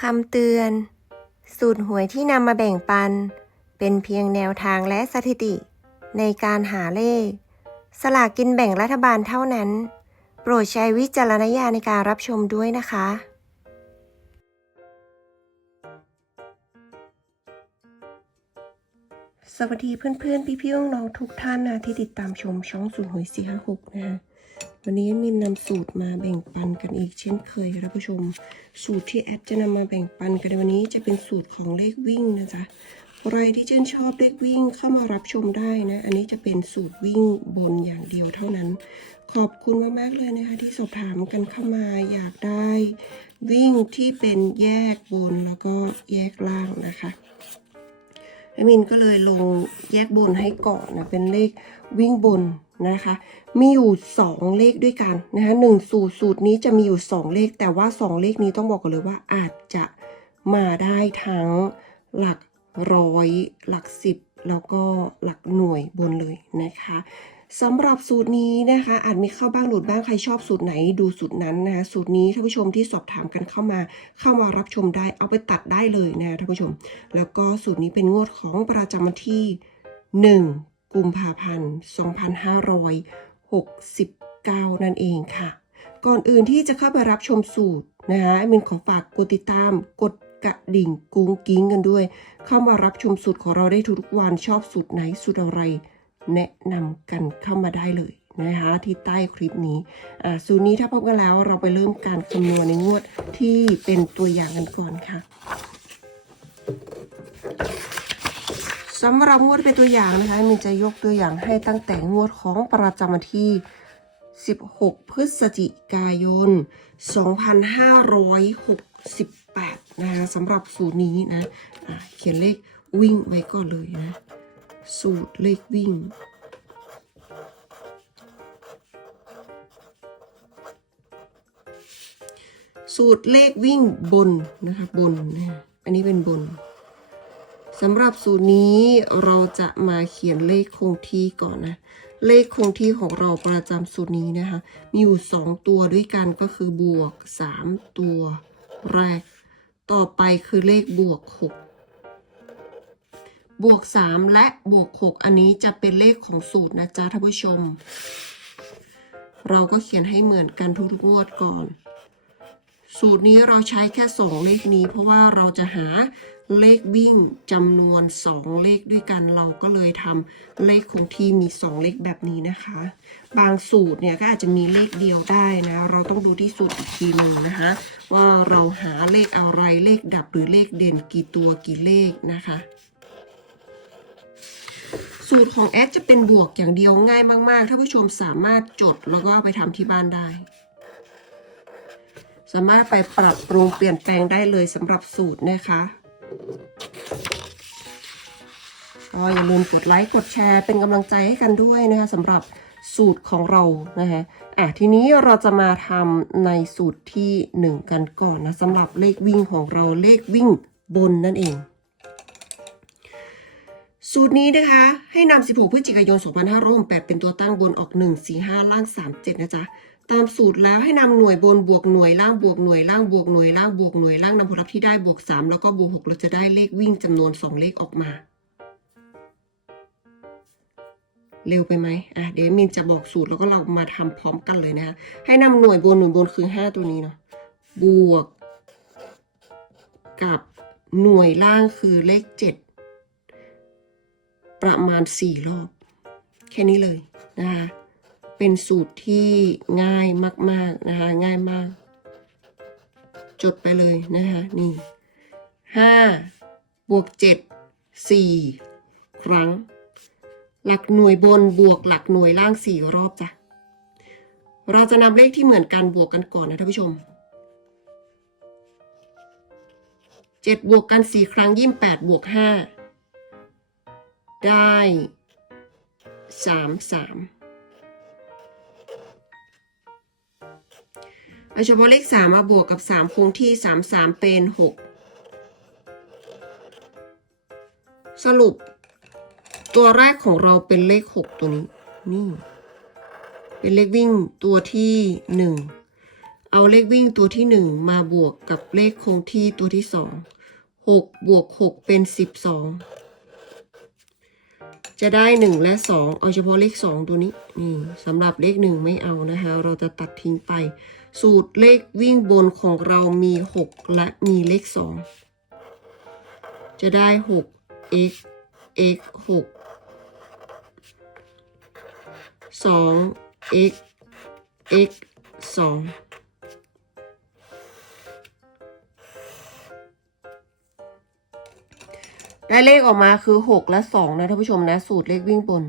คำเตือน สูตรหวยที่นำมาแบ่งปัน เป็นเพียงแนวทางและสถิติ ในการหาเลข สลากกินแบ่งรัฐบาลเท่านั้น โปรดใช้วิจารณญาณในการรับชมด้วยนะคะ สวัสดีเพื่อนๆ พี่ๆน้องๆทุกท่านนะที่ติดตามชมช่องสูตรหวย456นะคะ วันนี้มินนำสูตรมาแบ่งปันกันอีกเช่นเคยค่ะท่านผู้ชม สูตรที่แอดจะนำมาแบ่งปันกันในวันนี้จะเป็นสูตรของเลขวิ่งนะจ๊ะใครที่ชื่นชอบเลขวิ่งเข้ามารับชมได้นะ อันนี้จะเป็นสูตรวิ่งบนอย่างเดียวเท่านั้น ขอบคุณมากๆเลยนะคะที่สอบถามกันเข้ามาอยากได้ วิ่งที่เป็นแยกบนแล้วก็แยกล่างนะคะแอมินก็เลยลงแยกบนให้ก่อนนะเป็นเลขวิ่งบน นะคะ มีอยู่ 2 เลขด้วยกันนะคะหนึ่งสูตรสูตรนี้จะมีอยู่ 2 เลข แต่ว่า 2 เลขนี้ต้องบอกกันเลยว่าอาจจะมาได้ทั้งหลักร้อย หลักสิบแล้วก็หลักหน่วยบนเลยนะคะสำหรับสูตรนี้นะคะ อาจมีเข้าบ้างหลุดบ้างใครชอบสูตรไหนดูสูตรนั้นนะคะสูตรนี้ท่านผู้ชมที่สอบถามกันเข้ามาเข้ามารับชมได้เอาไปตัดได้เลยนะท่านผู้ชม แล้วก็สูตรนี้เป็นงวดของประจำวันที่ 1 กุมภาพันธ์ 2569 นั่นเองค่ะ ก่อนอื่นที่จะเข้าไปรับชมสูตรนะคะมินขอฝากกดติดตาม กดกระดิ่งกุ้งกิ้งกันด้วย เข้ามารับชมสูตรของเราได้ทุกวันชอบสูตรไหนสูตรอะไร แนะนำกันเข้ามาได้เลยนะคะที่ใต้คลิปนี้อ่าสูตรนี้ถ้าพบกันแล้วเราไปเริ่มการคำนวณในงวดที่เป็นตัวอย่างกันก่อนค่ะ สำหรับงวดเป็นตัวอย่างนะคะมินจะยกตัวอย่างให้ตั้งแต่งวดของประจำวันที่ 16 พฤศจิกายน 2568 นะคะสำหรับสูตรนี้นะะเขียนเลขวิ่งไว้ก่อนเลยนะ สูตรเลขวิ่งสูตรเลขวิ่งบนนะคะบนนะอันนี้เป็นบน สำหรับสูตรนี้เราจะมาเขียนเลขคงที่ก่อนนะ เลขคงที่ของเราประจำสูตรนี้นะคะ มีอยู่ 2 ตัวด้วยกันก็คือบวก 3 ตัวแรก ต่อไปคือเลขบวก 6 บวก 3 และบวก 6 อันนี้จะเป็นเลขของสูตรนะจ๊ะท่านผู้ชม เราก็เขียนให้เหมือนกันทุกๆงวดก่อน สูตรนี้เราใช้แค่สองเลขนี้ เพราะว่าเราจะหา เลขวิ่งจำนวน 2 เลขด้วยกันเราก็เลยทำเลขคงที่มี 2 เลขแบบนี้นะคะ บางสูตรเนี่ยก็อาจจะมีเลขเดียวได้นะ เราต้องดูที่สูตรอีกทีหนึ่งนะคะ ว่าเราหาเลขอะไรเลขดับหรือเลขเด่นกี่ตัวกี่เลขนะคะสูตรของแอดจะเป็นบวกอย่างเดียวง่ายมาก ๆ ถ้าผู้ชมสามารถจดแล้วก็ไปทำที่บ้านได้ สามารถไปปรับปรุงเปลี่ยนแปลงได้เลยสำหรับสูตรนะคะ ก็อย่าลืมกดไลค์กดแชร์เป็นกำลังใจให้กันด้วยนะคะสำหรับสูตรของเรานะคะอะทีนี้เราจะมาทำในสูตรที่1กันก่อนนะสำหรับเลขวิ่งของเราเลขวิ่งบนนั่นเอง สูตรนี้นะคะ ให้นำ16พฤศจิกายน2568เป็นตัวตั้งบนออก 1 4 5 ล่าง 37 นะจ๊ะ ตามสูตรแล้วให้นำหน่วยบนบวกหน่วยล่างบวกหน่วยล่างบวกหน่วยล่างบวกหน่วยล่างนำผลลัพธ์ที่ได้บวก 3 แล้วก็บวก6เราจะได้เลขวิ่งจำนวน 2 เลขออกมา เร็วไปไหมอะเดี๋ยวมินจะบอกสูตรแล้วก็เรามาทำพร้อมกันเลยนะคะให้นำหน่วยบนหน่วยบนคือ 5 ตัวนี้เนาะบวก กับหน่วยล่างคือเลข 7 ประมาณ 4 รอบ แค่นี้เลยนะคะ เป็นสูตรที่ง่ายมาก ๆ นะคะ ง่ายมาก จดไปเลยนะคะ นี่ห้าบวกเจ็ดสี่ครั้ง หลักหน่วยบนบวกหลักหน่วยล่างสี่รอบจ้ะ เราจะนำเลขที่เหมือนกันบวกกันก่อนนะท่านผู้ชมเจ็ดบวกกันสี่ครั้งยิ่มแปดบวกห้าได้สามสาม เอาเฉพาะเลขสามมาบวกกับสามคงที่สามสามเป็นหกสรุป ตัวแรกของเราเป็นเลขหกตัวนี้ นี่ เป็นเลขวิ่งตัวที่หนึ่งเอาเลขวิ่งตัวที่หนึ่งมาบวกกับเลขคงที่ตัวที่สองหกบวกหกเป็นสิบสองจะได้หนึ่งและสองเอาเฉพาะเลขสองตัวนี้ นี่สำหรับเลขหนึ่งไม่เอานะคะ เราจะตัดทิ้งไป สูตรเลขวิ่งบนของเรามีหกและมีเลขสองจะได้หก x x หกสอง x x สองได้เลขออกมาคือ 6 และ 2 นะท่านผู้ชมนะ สูตรเลขวิ่งบน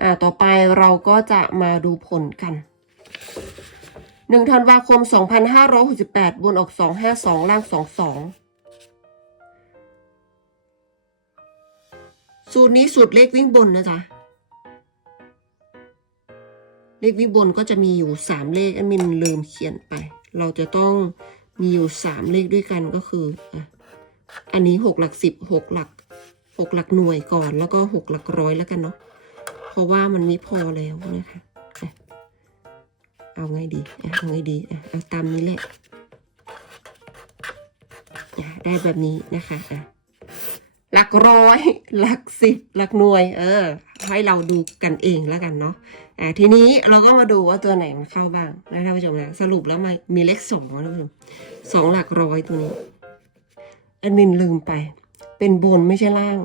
อ่า ต่อไปเราก็จะมาดูผลกัน 1ธันวาคม2568บนออก252ล่าง22สูตรนี้สูตรเลขวิ่งบนนะจ๊ะเลขวิ่งบนก็จะมีอยู่3เลขอันมินลืมเขียนไป เราจะต้องมีอยู่3เลขด้วยกันก็คืออันนี้6หลัก10 6หลัก6หลักหน่วยก่อน แล้วก็6หลักร้อยแล้วกันเนาะเพราะว่ามันไม่พอแล้วนะคะ เอาไงดีเอาไงดีเอาตามนี้แหละได้แบบนี้นะคะหลักร้อยหลักสิบหลักหน่วย เออ ให้เราดูกันเองแล้วกันเนาะอ่าทีนี้เราก็มาดูว่าตัวไหนมันเข้าบ้างนะท่านผู้ชมนะสรุปแล้วมันมีเลขสองนะท่านผู้ชมสองหลักร้อยตัวนี้อันมินลืมไป เป็นบนไม่ใช่ล่าง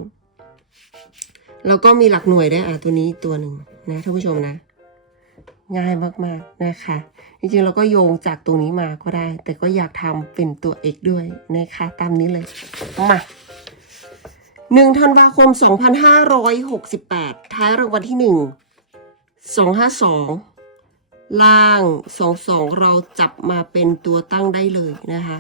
แล้วก็มีหลักหน่วยด้วยอะตัวนี้ตัวหนึ่งนะท่านผู้ชมนะ ง่ายมากๆนะคะ จริงๆเราก็โยงจากตรงนี้มาก็ได้ แต่ก็อยากทำเป็นตัว x ด้วยนะคะ ตามนี้เลย มาหนึ่งธันวาคม 2568 ท้ายรางวัลที่หนึ่ง252 ล่าง 22 เราจับมาเป็นตัวตั้งได้เลยนะคะ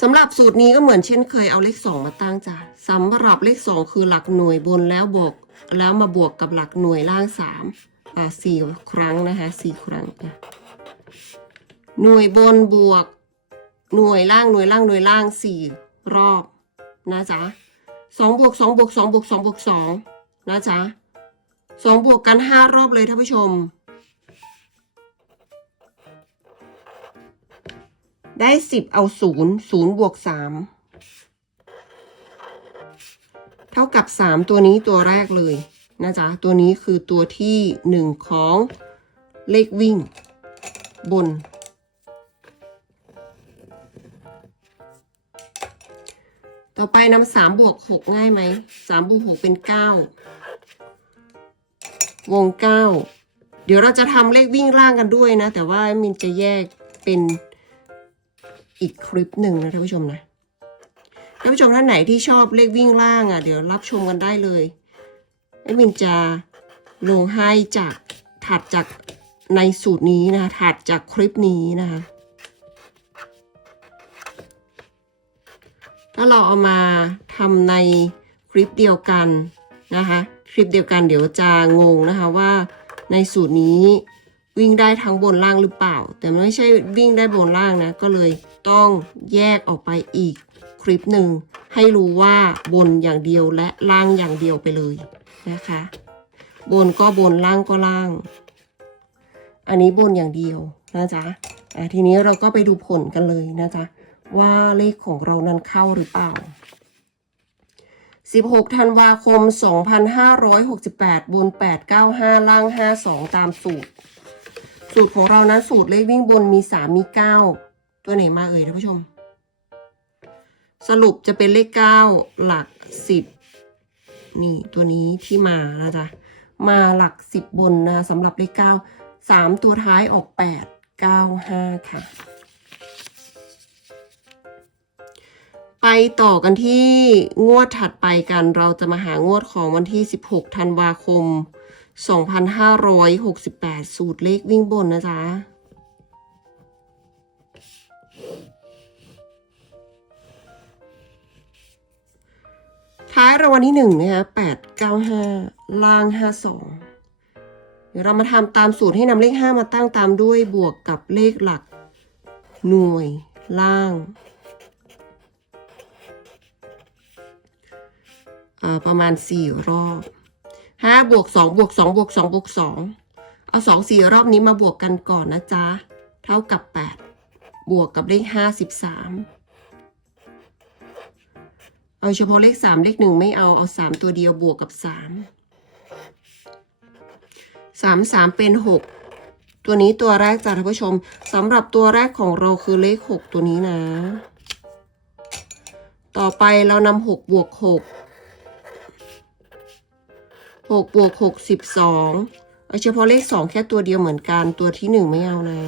สำหรับสูตรนี้ก็เหมือนเช่นเคยเอาเลข 2 มาตั้งจ้ะสำหรับเลข 2 คือหลักหน่วยบนแล้วบวกแล้วมาบวกกับหลักหน่วยล่าง3อ่าสี่ครั้งนะคะสี่ครั้งอะหน่วยบนบวก หน่วยล่างหน่วยล่างหน่วยล่างสี่รอบนะจ๊ะสองบวกสองบวกสองบวกสองบวกสองนะจ๊ะสองบวกกันห้ารอบเลยท่านผู้ชม ได้สิบเอาศูนย์ศูนย์บวกสามเท่ากับสามตัวนี้ตัวแรกเลยนะจ๊ะ ตัวนี้คือตัวที่หนึ่งของเลขวิ่ง บน ต่อไปนำสามบวกหกง่ายไหมสามบวกหกเป็นเก้าวงเก้าเดี๋ยวเราจะทำเลขวิ่งล่างกันด้วยนะ แต่ว่ามินจะแยกเป็น อีกคลิปหนึ่งนะท่านผู้ชมนะท่านผู้ชมท่านไหนที่ชอบเลขวิ่งล่างอะเดี๋ยวรับชมกันได้เลยแอดมินจะลงให้จากถัดจากในสูตรนี้นะคะถัดจากคลิปนี้นะคะถ้าเราเอามาทำในคลิปเดียวกันนะคะคลิปเดียวกันเดี๋ยวจะงงนะคะว่าในสูตรนี้วิ่งได้ทั้งบนล่างหรือเปล่า แต่ไม่ใช่วิ่งได้บนล่างนะก็เลย ต้องแยกออกไปอีกคลิปหนึ่ง ให้รู้ว่าบนอย่างเดียวและล่างอย่างเดียวไปเลยนะคะ บนก็บนล่างก็ล่าง อันนี้บนอย่างเดียวนะจ๊ะอะทีนี้เราก็ไปดูผลกันเลยนะจ๊ะว่าเลขของเรานั้นเข้าหรือเปล่า 16 ธันวาคม 2568 บน 895 ล่าง 52 ตามสูตร สูตรของเรานะสูตรเลขวิ่งบนมี 3 มี 9 ตัวไหนมาเอ่ยท่านผู้ชม สรุปจะเป็นเลข9หลัก10นี่ตัวนี้ที่มานะจ๊ะมาหลัก10บนนะสำหรับเลข9 3ตัวท้ายออก8 9 5ค่ะ ไปต่อกันที่งวดถัดไปกันเราจะมาหางวดของวันที่ 16 ธันวาคม 2568 สูตรเลขวิ่งบนนะจ๊ะ ท้ายรางวัลที่หนึ่งนะคะ895ล่าง52เดี๋ยวเรามาทำตามสูตรให้นำเลข5มาตั้งตามด้วยบวกกับเลขหลัก หน่วย ล่างประมาณสี่รอบห้าบวกสองบวกสองบวกสองบวกสองเอาสองสี่รอบนี้มาบวกกันก่อนนะจ๊ะ เท่ากับแปดบวกกับเลขห้าสิบสาม เอาเฉพาะเลขสามเลขหนึ่งไม่เอาเอาสามตัวเดียวบวกกับสามสามสามเป็นหกตัวนี้ตัวแรกจ้ะท่านผู้ชมสำหรับตัวแรกของเราคือเลขหกตัวนี้นะ ต่อไปเรานำหกบวกหกหกบวกหกสิบสองเอาเฉพาะเลขสองแค่ตัวเดียวเหมือนกันตัวที่หนึ่งไม่เอานะ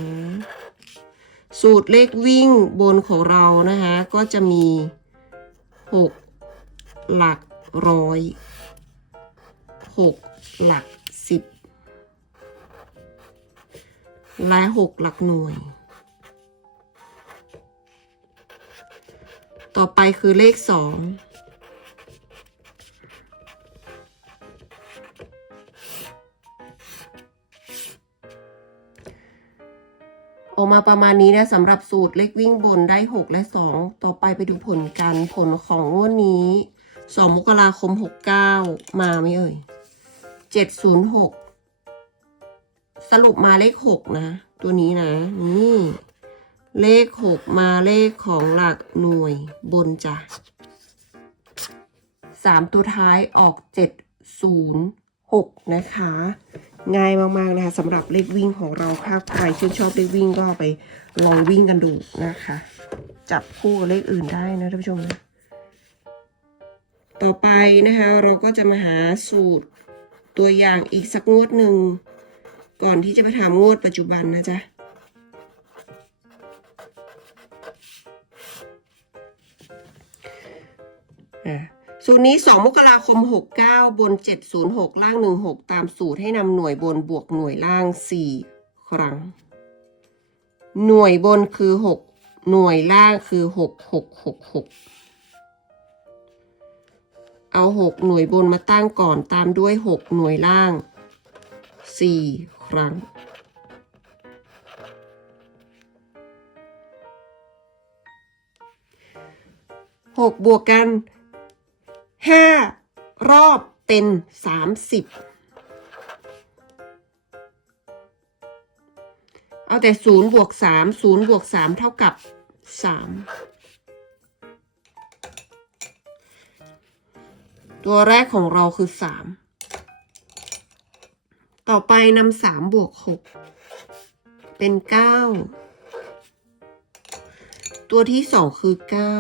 สูตรเลขวิ่งบนของเรานะคะก็จะมีหก หลักร้อยหกหลักสิบและหกหลักหน่วย ต่อไปคือเลขสองออกมาประมาณนี้นะสำหรับสูตรเลขวิ่งบนได้ 6 และ 2 ต่อไปไปดูผลกันผลของงวดนี้ 2มกราคม69มาไหมเอ่ย706สรุปมาเลข6นะ ตัวนี้นะ นี่ เลข6มาเลขของหลักหน่วยบนจ้ะ3ตัวท้ายออก706นะคะ ง่ายมากๆนะคะสำหรับเลขวิ่งของเราถ้าใครชื่นชอบเลขวิ่งก็ไปลองวิ่งกันดูนะคะ จับคู่กับเลขอื่นได้นะท่านผู้ชมนะ ต่อไปนะคะเราก็จะมาหาสูตรตัวอย่างอีกสักงวดหนึ่ง ก่อนที่จะไปถามงวดปัจจุบันนะจ๊ะอะสูตรนี้ 2 มกราคม 69 บน 706 ล่าง 16 ตามสูตรให้นำหน่วยบนบวกหน่วยล่าง 4 ครั้ง หน่วยบนคือ 6 หน่วยล่างคือ 6 6 6 6 เอา 6 หน่วยบนมาตั้งก่อนตามด้วย 6 หน่วยล่าง 4 ครั้งหกบวกกันห้ารอบเป็นสามสิบเอาแต่ศูนย์บวกสามศูนย์บวกสามเท่ากับสาม ตัวแรกของเราคือสาม ต่อไปนำสามบวกหกเป็นเก้า ตัวที่สองคือเก้า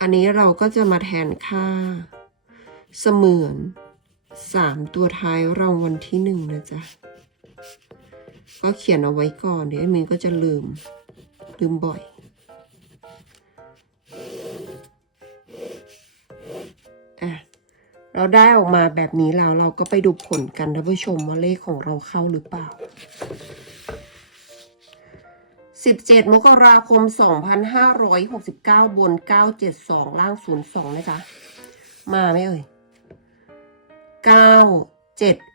อันนี้เราก็จะมาแทนค่า เสมือนสามตัวท้ายรางวัลที่หนึ่งนะจ๊ะ ก็เขียนเอาไว้ก่อน เดี๋ยวมินก็จะลืม ลืมบ่อย อะ เราได้ออกมาแบบนี้แล้ว เราก็ไปดูผลกันท่านผู้ชมว่าเลขของเราเข้าหรือเปล่า 17 มกราคม 2569 บน 972 ล่าง 02 นะจ๊ะ มาไหมเอ่ย9 7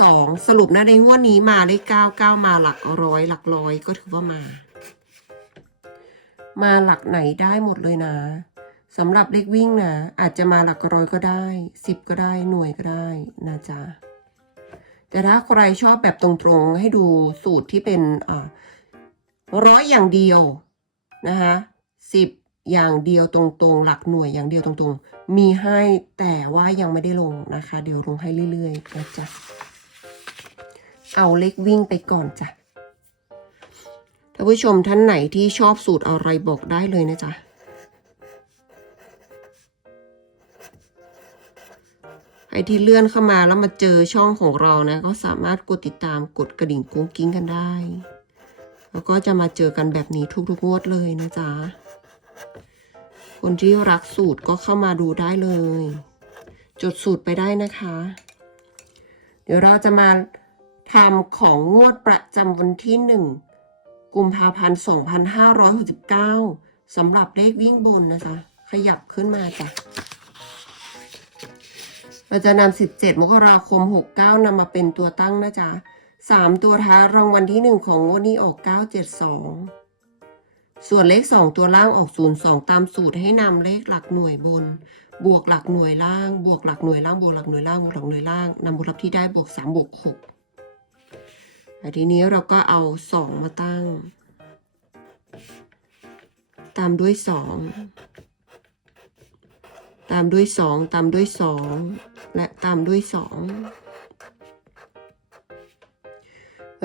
สองสรุปนะในงวดนี้มาได้99มาหลักร้อยหลักร้อยก็ถือว่ามา มาหลักไหนได้หมดเลยนะสำหรับเลขวิ่งนะอาจจะมาหลักร้อยก็ได้10ก็ได้หน่วยก็ได้นะจ๊ะแต่ถ้าใครชอบแบบตรงๆให้ดูสูตรที่เป็นร้อยอย่างเดียวนะคะสิบอย่างเดียวตรงๆ หลักหน่วยอย่างเดียวตรงๆ มีให้แต่ว่ายังไม่ได้ลงนะคะ เดี๋ยวลงให้เรื่อยๆนะจ๊ะ เอาเล็กวิ่งไปก่อนจ้ะท่านผู้ชมท่านไหนที่ชอบสูตรอะไรบอกได้เลยนะจ๊ะใครที่เลื่อนเข้ามาแล้วมาเจอช่องของเรานะ ก็สามารถกดติดตามกดกระดิ่งกุ้งกิ้งกันได้ แล้วก็จะมาเจอกันแบบนี้ทุกๆงวดเลยนะจ๊ะคนที่รักสูตรก็เข้ามาดูได้เลย จดสูตรไปได้นะคะ เดี๋ยวเราจะมา ทำของงวดประจำวันที่หนึ่งกุมภาพันธ์ 2569สำหรับเลขวิ่งบนนะจ๊ะ ขยับขึ้นมาจ้ะเราจะนำ17 มกราคม 69นำมาเป็นตัวตั้งนะจ๊ะสามตัวท้ายรางวัลที่หนึ่งของงวดนี้ออกเก้าเจ็ดสองส่วนเลขสองตัวล่างออกศูนย์สองตามสูตรให้นำเลขหลักหน่วยบน บวกหลักหน่วยล่าง บวกหลักหน่วยล่าง บวกหลักหน่วยล่าง บวกหลักหน่วยล่างนำบวกลับที่ได้บวกสามบวกหก แต่ทีนี้เราก็เอาสองมาตั้ง ตามด้วยสองตามด้วยสองตามด้วยสองและตามด้วยสอง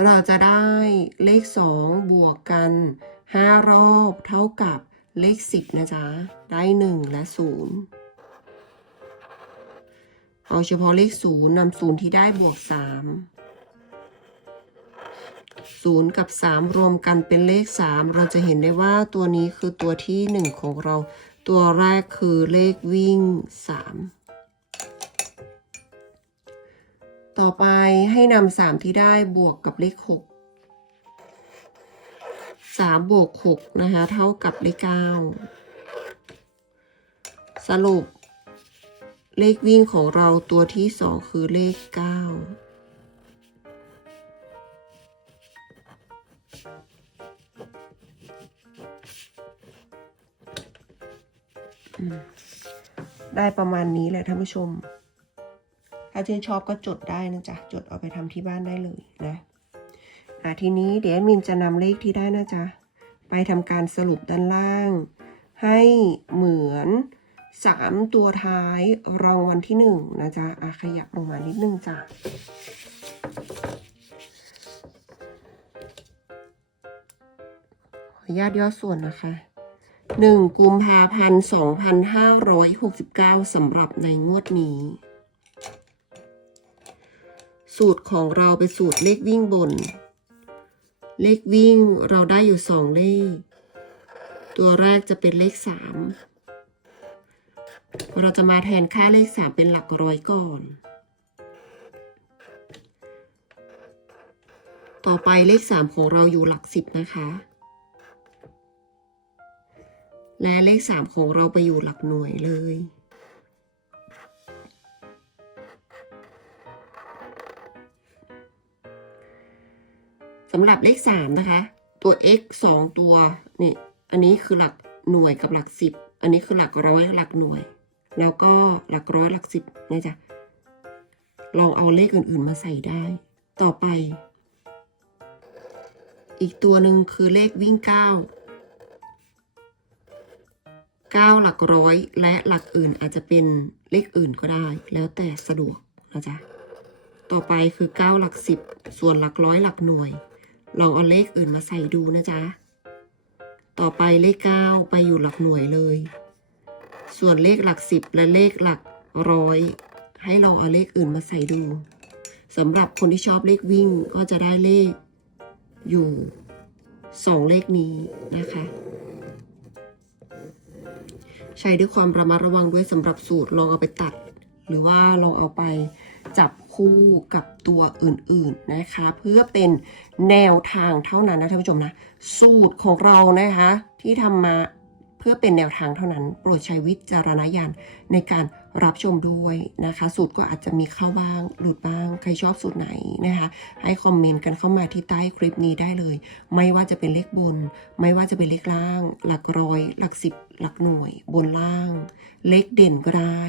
เราจะได้เลขสองบวกกันห้ารอบเท่ากับเลขสิบนะจ๊ะ ได้หนึ่งและศูนย์เอาเฉพาะเลขศูนย์นำศูนย์ที่ได้บวกสาม 0 กับ 3 รวมกันเป็นเลข 3 เราจะเห็นได้ว่าตัวนี้คือตัวที่ 1 ของเรา ตัวแรกคือเลขวิ่ง 3 ต่อไปให้นำ3ที่ได้บวกกับเลข 6 3 บวก 6 นะคะ เท่ากับเลข 9 สรุป เลขวิ่งของเราตัวที่ 2 คือเลข 9 ได้ประมาณนี้แหละท่านผู้ชม ถ้าชื่นชอบก็จดได้นะจ๊ะ จดเอาไปทำที่บ้านได้เลยนะอะทีนี้เดี๋ยวมินจะนำเลขที่ได้นะจ๊ะ ไปทำการสรุปด้านล่าง ให้เหมือนสามตัวท้ายรางวัลที่หนึ่งนะจ๊ะอะขยับลงมานิดนึงจ้ะขออนุญาตย่อส่วนนะคะ หนึ่งกุมภาพันธ์สองพันห้าร้อยหกสิบเก้าสำหรับในงวดนี้ สูตรของเราเป็นสูตรเลขวิ่งบน เลขวิ่งเราได้อยู่สองเลข ตัวแรกจะเป็นเลขสามเราจะมาแทนค่าเลขสามเป็นหลักร้อยก่อน ต่อไปเลขสามของเราอยู่หลักสิบนะคะ และเลขสามของเราไปอยู่หลักหน่วยเลย สำหรับเลขสามนะคะ ตัว x สองตัว นี่ อันนี้คือหลักหน่วยกับหลักสิบ อันนี้คือหลักร้อยหลักหน่วย แล้วก็หลักร้อยหลักสิบนะจ๊ะ ลองเอาเลขอื่นๆมาใส่ได้ ต่อไป อีกตัวหนึ่งคือเลขวิ่งเก้า เก้าหลักร้อย และหลักอื่นอาจจะเป็นเลขอื่นก็ได้ แล้วแต่สะดวกนะจ๊ะ ต่อไปคือเก้าหลักสิบส่วนหลักร้อยหลักหน่วยลองเอาเลขอื่นมาใส่ดูนะจ๊ะ ต่อไปเลขเก้าไปอยู่หลักหน่วยเลย ส่วนเลขหลักสิบและเลขหลักร้อย ให้ลองเอาเลขอื่นมาใส่ดูสำหรับคนที่ชอบเลขวิ่งก็จะได้เลขอยู่สองเลขนี้นะคะ ใช้ด้วยความระมัดระวังด้วยสำหรับสูตรลองเอาไปตัด หรือว่าลองเอาไปจับคู่กับตัวอื่นๆนะคะ เพื่อเป็นแนวทางเท่านั้นนะท่านผู้ชมนะ สูตรของเรานะคะที่ทำมาเพื่อเป็นแนวทางเท่านั้น โปรดใช้วิจารณญาณในการ รับชมด้วยนะคะ สูตรก็อาจจะมีเข้าบ้างหลุดบ้าง ใครชอบสูตรไหนนะคะ ให้คอมเมนต์กันเข้ามาที่ใต้คลิปนี้ได้เลย ไม่ว่าจะเป็นเลขบน ไม่ว่าจะเป็นเลขล่าง หลักร้อย หลักสิบ หลักหน่วย บนล่าง เลขเด่นก็ได้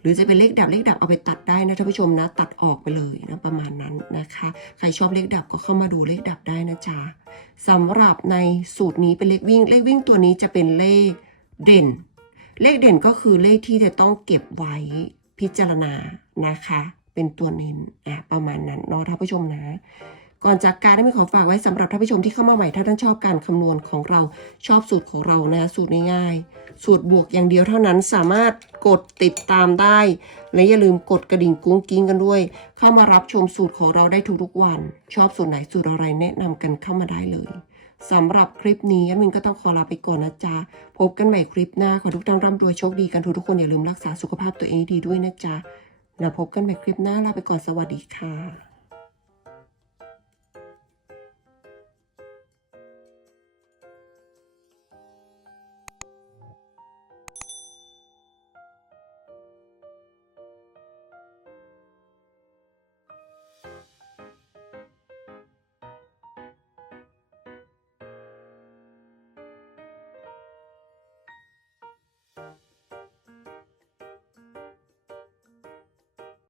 หรือจะเป็นเลขดับเลขดับเอาไปตัดได้นะท่านผู้ชมนะ ตัดออกไปเลยนะประมาณนั้นนะคะ ใครชอบเลขดับก็เข้ามาดูเลขดับได้นะจ๊ะสำหรับในสูตรนี้เป็นเลขวิ่ง เลขวิ่งตัวนี้จะเป็นเลขเด่น เลขเด่นก็คือเลขที่จะต้องเก็บไว้พิจารณานะคะ เป็นตัวเน้นอะประมาณนั้นเนาะท่านผู้ชมนะ ก่อนจากการได้มีขอฝากไว้สำหรับท่านผู้ชมที่เข้ามาใหม่ถ้าท่านชอบการคำนวณของเราชอบสูตรของเรานะสูตรง่ายๆสูตรบวกอย่างเดียวเท่านั้นสามารถกดติดตามได้ และอย่าลืมกดกระดิ่งกุ้งกิ้งกันด้วย เข้ามารับชมสูตรของเราได้ทุกๆวัน ชอบสูตรไหนสูตรอะไรแนะนำกันเข้ามาได้เลย สำหรับคลิปนี้มินก็ต้องขอลาไปก่อนนะจ๊ะ พบกันใหม่คลิปหน้า ขอทุกท่านร่ำรวยโชคดีกันทุกๆคนอย่าลืมรักษาสุขภาพตัวเองดีด้วยนะจ๊ะ แล้วพบกันใหม่คลิปหน้าลาไปก่อนสวัสดีค่ะ